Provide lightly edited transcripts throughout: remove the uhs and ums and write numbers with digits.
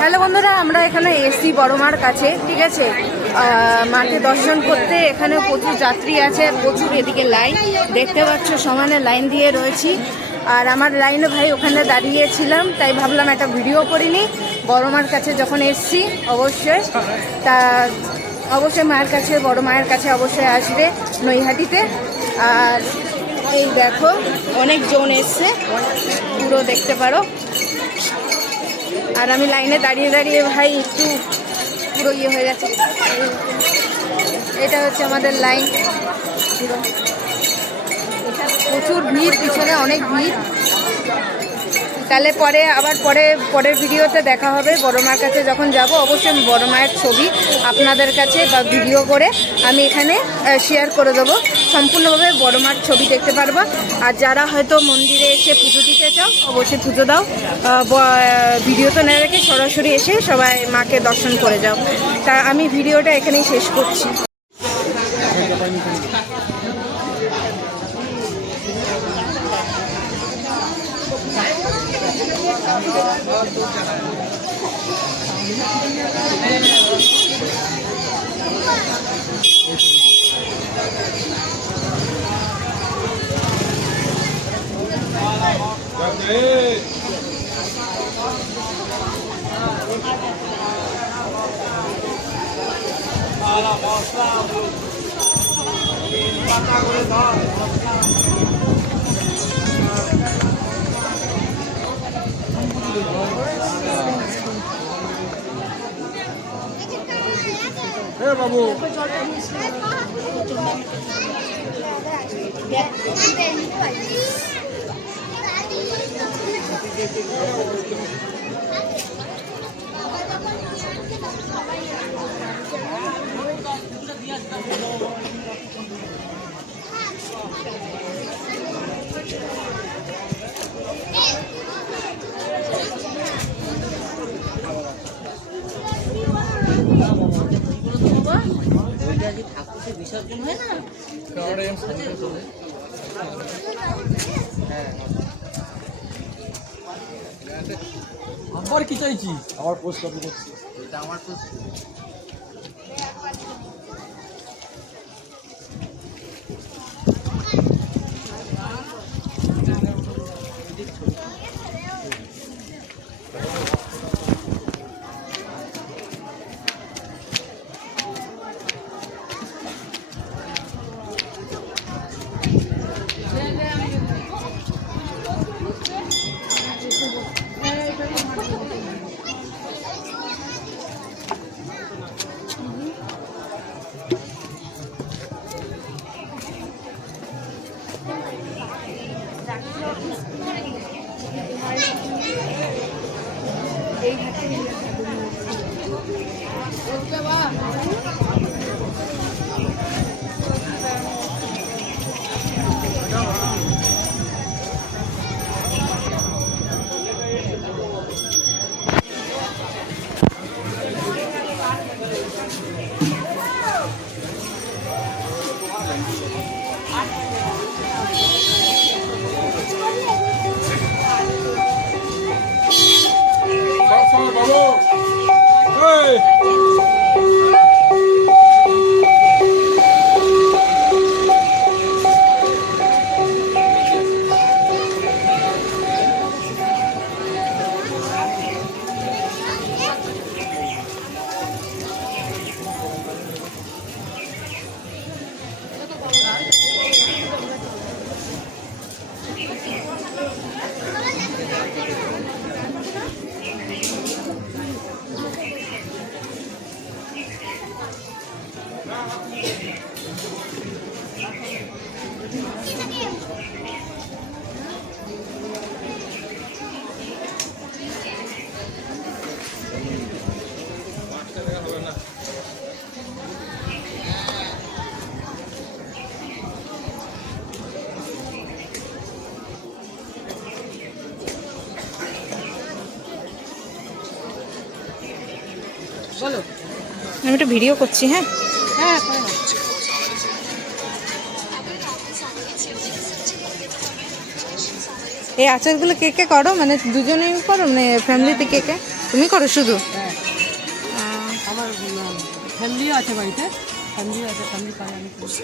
Hello বন্ধুরা, আমরা এখানে এসি বড় মার কাছে, ঠিক আছে, মাকে দর্শন করতে। এখানে প্রচুর যাত্রী আছে, প্রচুর এদিকে লাইন দেখতে পাচ্ছ, সমানে লাইন দিয়ে রয়েছি। আর আমার লাইনে ভাই ওখানে দাঁড়িয়েছিলাম, তাই ভাবলাম একটা ভিডিও করিনি। বড় মার কাছে যখন এসছি অবশ্যই মায়ের কাছে, বড় মায়ের কাছে অবশ্যই আসবে নৈহাটিতে। আর এই দেখো অনেক জন এসছে, পুরো দেখতে পারো। আর আমি লাইনে দাঁড়িয়ে দাঁড়িয়ে ভাই একটু পুরো ইয়ে হয়ে যাচ্ছে। এটা হচ্ছে আমাদের লাইন, প্রচুর ভিড়, পিছনে অনেক ভিড়। তাহলে পরের ভিডিওতে দেখা হবে। বড় মার কাছে যখন যাব অবশ্যই আমি বড় মায়ের ছবি আপনাদের কাছে বা ভিডিও করে আমি এখানে শেয়ার করে দেবো। সম্পূর্ণভাবে বড় মার ছবি দেখতে পারবা। আর যারা হয়তো মন্দিরে এসে পুজো দিতে চাও অবশ্যই পুজো দাও, ভিডিও তো না রেখে সরাসরি এসে সবাই মাকে দর্শন করে যাও। তা আমি ভিডিওটা এখানেই শেষ করছি। বাবু বিসর্জন হয় না, আবার কি চাইছি, আবার পোস্ট কপি করছি। এটা আমার পোস্ট। বলো, আমি একটু ভিডিও করছি। হ্যাঁ হ্যাঁ, এই আচারগুলো কে কে করো, মানে দুজনেই করো, মানে ফ্যামিলিতে কে কে? তুমি করো শুধু? হ্যাঁ, আমার ফ্যামিলিও আছে বাড়িতে, ফ্যামিলি আছে, ফ্যামিলি কাজ আমি করি।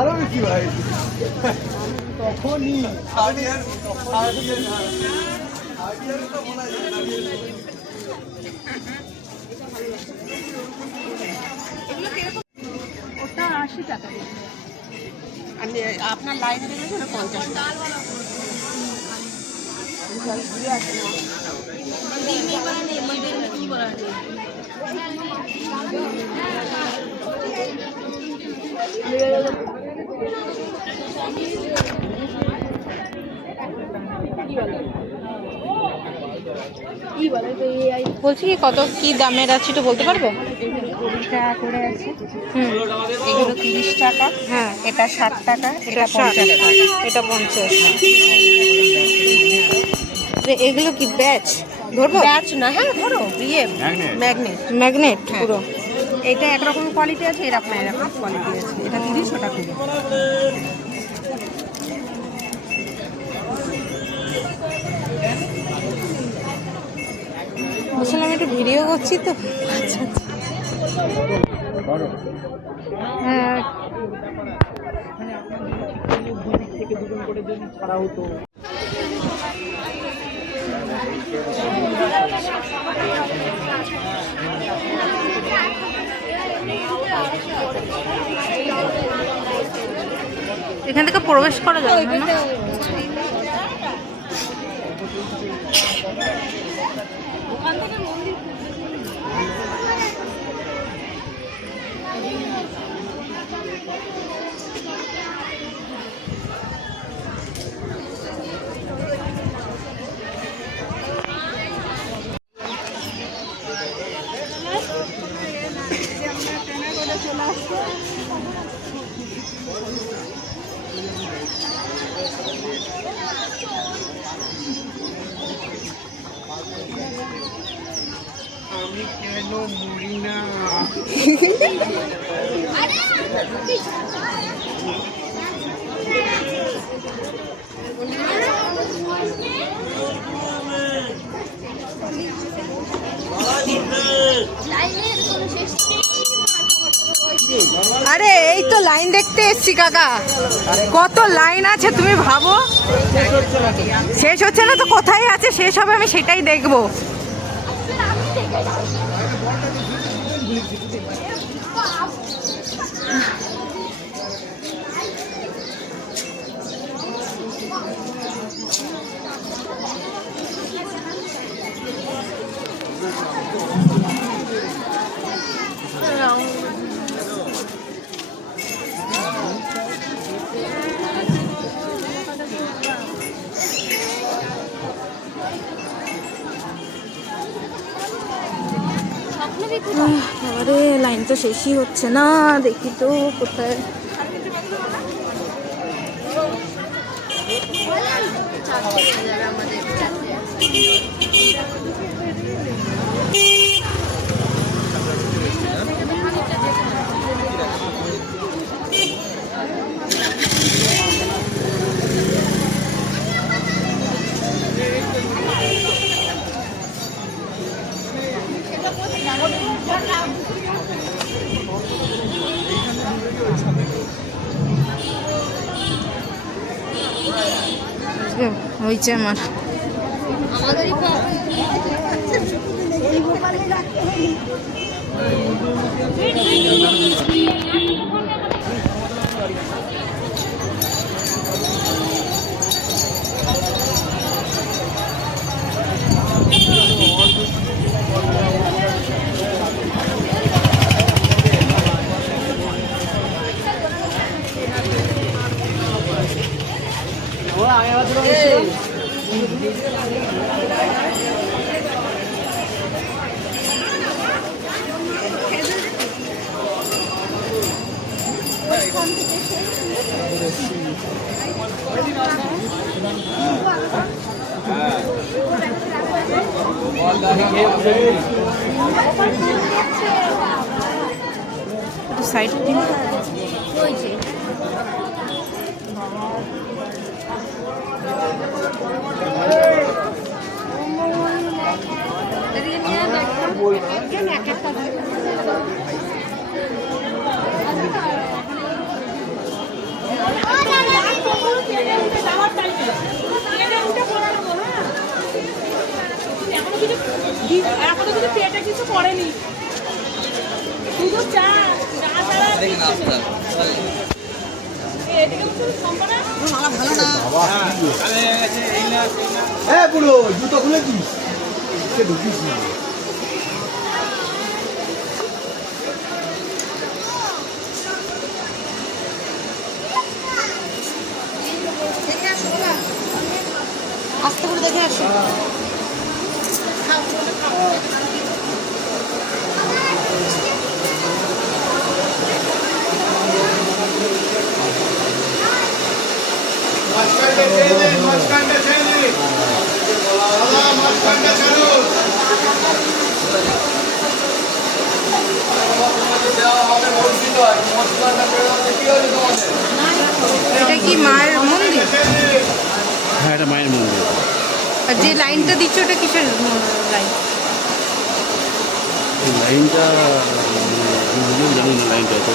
আরো বেশি ভাই তখনই ওটা 80 টাকা। আমি আপনার লাইনে দেখেছি ওটা 50 টাকা। বলছি কি কত কি দামের আছে একটু বলতে পারবে? 20 টাকা করে আছে, হুম, এগুলো 30 টাকা, হ্যাঁ, এটা 60 টাকা, এটা এটা 50 টাকা। এটা 50। এগুলো কি ব্যাচ ধরবো? ব্যাচ না, হ্যাঁ ধরো, ইয়ে ম্যাগনেট। ম্যাগনেট পুরো? এটা একরকম কোয়ালিটি আছে, এরকম কোয়ালিটি আছে। এটা 30 টাকা করে। আসলে আমি একটু ভিডিও করছি তো। হ্যাঁ, এখান থেকে প্রবেশ করা যাবে না? আমি কেন মরি না? আরে এই তো লাইন দেখতে এসছি কাকা, কত লাইন আছে তুমি ভাবো। শেষ হচ্ছে না তো, কোথায় আছে শেষ হবে আমি সেটাই দেখবো। আরে লাইন তো শেষই হচ্ছে না, দেখি তো কোথায়। হয়েছে আমার। সাইড এখনো কিন্তু পেটে কিছু পড়েনি, শুধু চা চা ছাড়া এদিকে শুধু সম্পনা হ্যাঁ বুড়ো জুতো খুলে দিস সে ঢুকিস না। আস্তে করে দেখে আসো। এটা কি মায়ের মন্দির? হ্যাঁ এটা মায়ের মন্দির। আর যে লাইনটা দিচ্ছ ওটা কিসের লাইন? এই লাইনটা আমি নিজেও জানি না লাইনটা তো।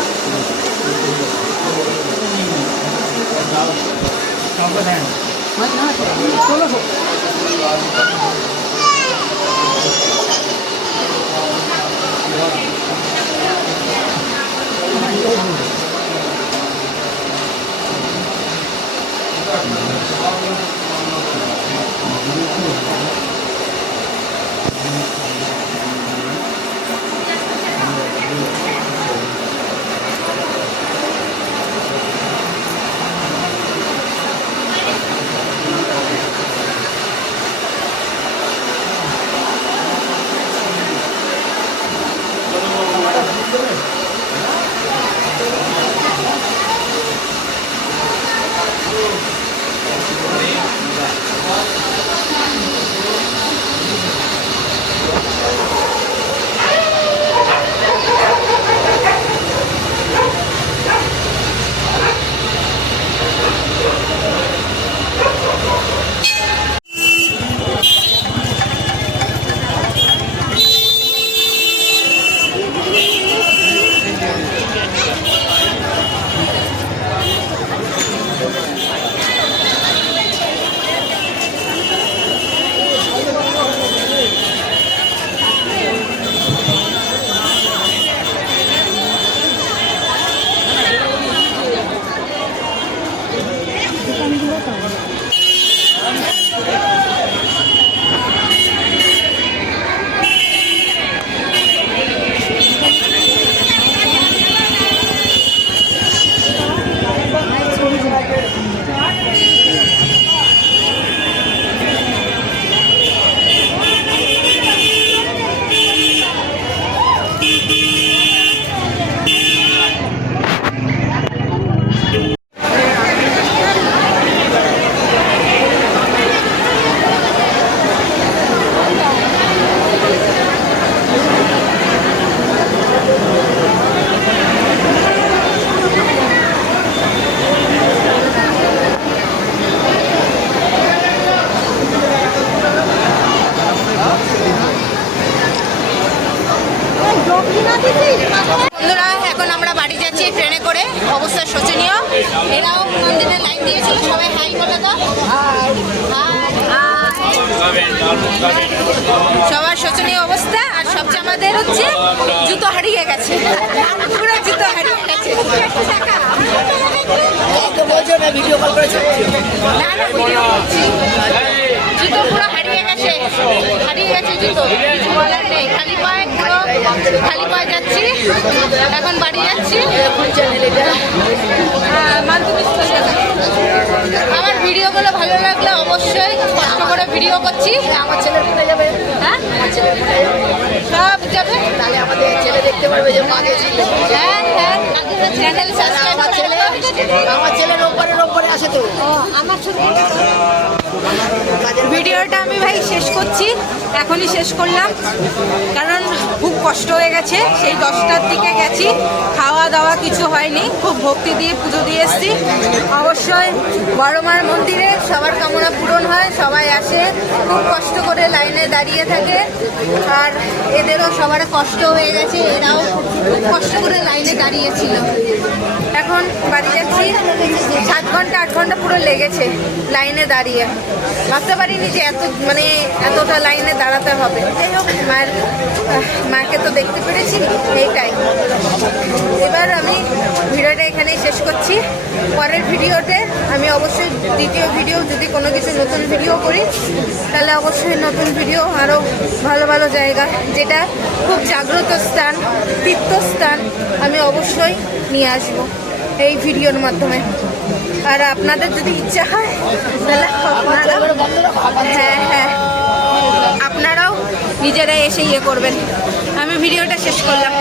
সবার শোচনীয় অবস্থা। আর সবচেয়ে আমাদের হচ্ছে জুতো হারিয়ে গেছে, পুরো জুতো হারিয়ে গেছে। না না, ভিডিও করছি। জুতো পুরো হারিয়ে গেছে জুতো, কিছু বলার নেই। খালি পায়ে যাচ্ছি, এখন বাড়ি যাচ্ছি। আমার ভিডিওগুলো ভালো লাগলে অবশ্যই কষ্ট করে ভিডিও করছি। আমার ছেলে কোথায় যাবে? হ্যাঁ, সব যাবে, তাহলে আমাদের ছেলে দেখতে পারবে যে মা গেছিল। হ্যাঁ হ্যাঁ, চ্যানেল সাবস্ক্রাইব আমার ছেলে রোববারে আসে তো। আমার ভিডিওটা আমি ভাই শেষ করছি, এখনই শেষ করলাম, কারণ খুব কষ্ট হয়ে গেছে। সেই 10টার দিকে গেছি, খাওয়া দাওয়া কিছু হয়নি, খুব ভক্তি দিয়ে পুজো দিয়ে এসেছি। অবশ্যই বড় মার মন্দিরে সবার কামনা পূরণ হয়, সবাই আসে, খুব কষ্ট করে লাইনে দাঁড়িয়ে থাকে। আর এদেরও সবার কষ্ট হয়ে গেছে, এরাও খুব কষ্ট করে লাইনে দাঁড়িয়েছিল। এখন বাড়ি যাচ্ছি, 7 ঘন্টা 8 ঘন্টা পুরো লেগেছে লাইনে দাঁড়িয়ে। ভাবতে পারিনি যে এতটা লাইনে দাঁড়াতে হবে। যাই হোক, মাকে তো দেখতে পেরেছি, এইটাই। এবার আমি ভিডিওটা এখানেই শেষ করছি। পরের ভিডিওতে আমি অবশ্যই দ্বিতীয় ভিডিও, যদি কোনো কিছু নতুন ভিডিও করি তাহলে অবশ্যই নতুন ভিডিও, আরও ভালো ভালো জায়গা, যেটা খুব জাগ্রত স্থান, তীর্থস্থান, আমি অবশ্যই নিয়ে আসবো এই ভিডিওর মাধ্যমে। আর আপনাদের যদি ইচ্ছা হয় তাহলে হ্যাঁ, আপনারাও নিজেরাই এসে করবেন। আমি ভিডিওটা শেষ করলাম।